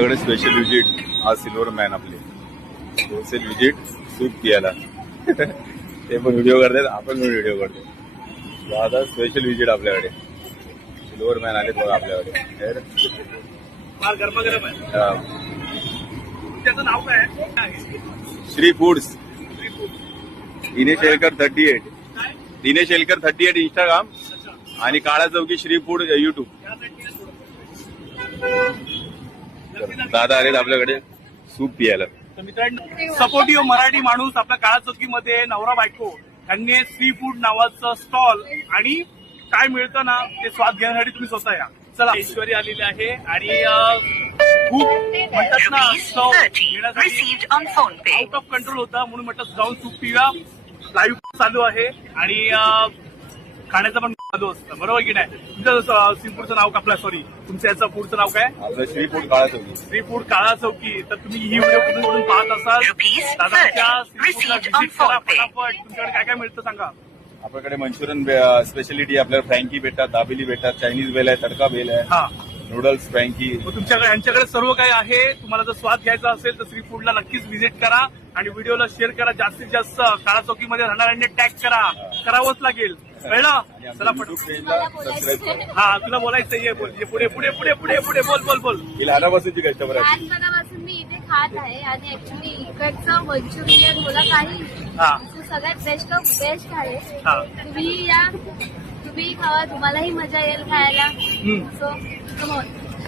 सगळे special visit आज silver man आपले स्पेशल विजिट सूप पियाला ते पण व्हिडिओ करतात, आपण पण व्हिडिओ करतो. आता स्पेशल विजिट आपल्याकडे सिल्वर मॅन आले बघा आपल्याकडे. गरमागरम आहे. त्याचं नाव काय आहे? Shri foods. Dinesh Elgar 38, Dinesh Elgar 38 Instagram आणि काळा चौकी श्री फूड युट्यूब. दादा आलेत आपल्याकडे सूप पियाला. मित्रांनो, सपोर्टिव्ह मराठी माणूस आपल्या काळा चौकीमध्ये नवरा बायको यांनी सी फूड नावाचं स्टॉल आणि काय मिळतं ना ते स्वाद घेण्यासाठी तुम्ही स्वतः या. चला, ईश्वरी आलेली आहे आणि खूप म्हणतात ना चव घेण्यासाठी आउट ऑफ कंट्रोल होता, म्हणून म्हटलं जाऊन सूप पिऊया. लाईव्ह चालू आहे आणि खाण्याचं पण चालू असतं, बरोबर की नाही? तुमचं सी फूडचं नाव आपलं, सॉरी तुमच्या याचं फूडचं नाव काय? आपलं श्री फूड काळा चौकी. श्री फूड काळा चौकी. तर तुम्ही ही व्हिडिओ कुठून कुठून पाहत असाल, दादाच्या सी फूडला व्हिजिट करा फटाफट. तुमच्याकडे काय काय मिळतं सांगा. आपल्याकडे मंचुरियन स्पेशालिटी आपल्याला फ्रँकी भेटतात, दाबेली भेटतात, चायनीज बेल आहे, तडका बेल आहे, हा नूडल्स, फ्रँकी. तुमच्याकडे यांच्याकडे सर्व काही आहे. तुम्हाला जर स्वाद घ्यायचा असेल तर श्री फूडला नक्कीच व्हिजिट करा आणि व्हिडिओला शेअर करा. जास्तीत जास्त काळा चौकीमध्ये राहणाऱ्यांनी टॅग करावंच लागेल, कळलं? चला सबस्क्राईब. हा, तुला बोलायचं आहे, बोल. पुढे पुढे पुढे पुढे पुढे बोल बोल बोल. ही लहानापासूनची कस्टमर आहे. लहानपणापासून मी इथे खात आहे आणि ऍक्च्युली इकडचं मंचुरियन मला काही हा सगळ्यात बेस्ट आहे. हा तुम्ही या, तुम्ही खावा, तुम्हालाही मजा येईल खायला. So come on.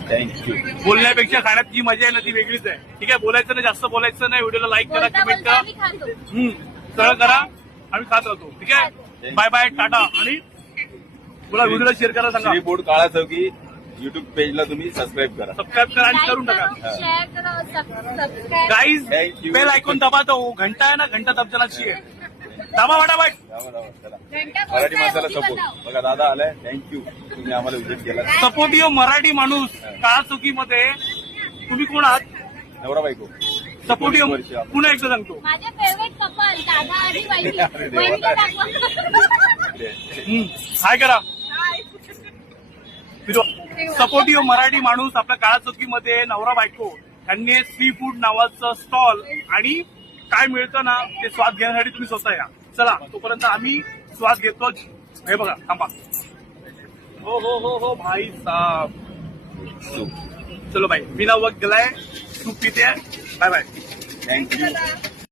थँक्यू. बोलण्यापेक्षा खाण्यात जी मजा आहे ना ती वेगळीच आहे. ठीक आहे, बोलायचं नाही, जास्त बोलायचं नाही. व्हिडिओला लाईक करा, बोलता कमेंट बोलता करा, आम्ही खातो. सगळं करा, आम्ही खात राहतो. ठीक आहे, बाय बाय, टाटा. आणि बोला, व्हिडिओला शेअर करा, सांगा. श्री फूड काळा चौकी युट्यूब पेजला तुम्ही सबस्क्राईब करा. सबस्क्राईब करा आणि करून टाका. शेअर करा, subscribe. Guys, Thank you. Bell ऐकून दाबा. तो घंटा आहे ना, घंटा दबजनाची आहे, दाबा फटाफट. मराठी माणसाला सपोर्ट. बघा दादा आलाय, थँक्यू. तुम्ही आम्हाला व्हिजिट केला. सपोर्टिव्ह मराठी माणूस काळा चौकीमध्ये. तुम्ही कोण आहात? नवरा बायको. सपोर्टिव्ह, वर्ष आपण. पुन्हा एकदा सांगतो. माझे फेवरेट कपल दादा आणि वहिनी दाखवा. हाय करा. सपोर्टिव्ह मराठी माणूस आपल्या काळा चौकीमध्ये नवरा बायको यांनी सी फूड नावाचं स्टॉल आणि काय मिळतं ना ते स्वाद घेण्यासाठी तुम्ही स्वतः या. चला, तोपर्यंत आम्ही स्वाद घेतो. हे बघा, थांबा. हो हो हो हो भाई साहब. सूप. चलो भाई, बिना वक्त गेलाय, सूप पिते. Bye bye. थँक्यू.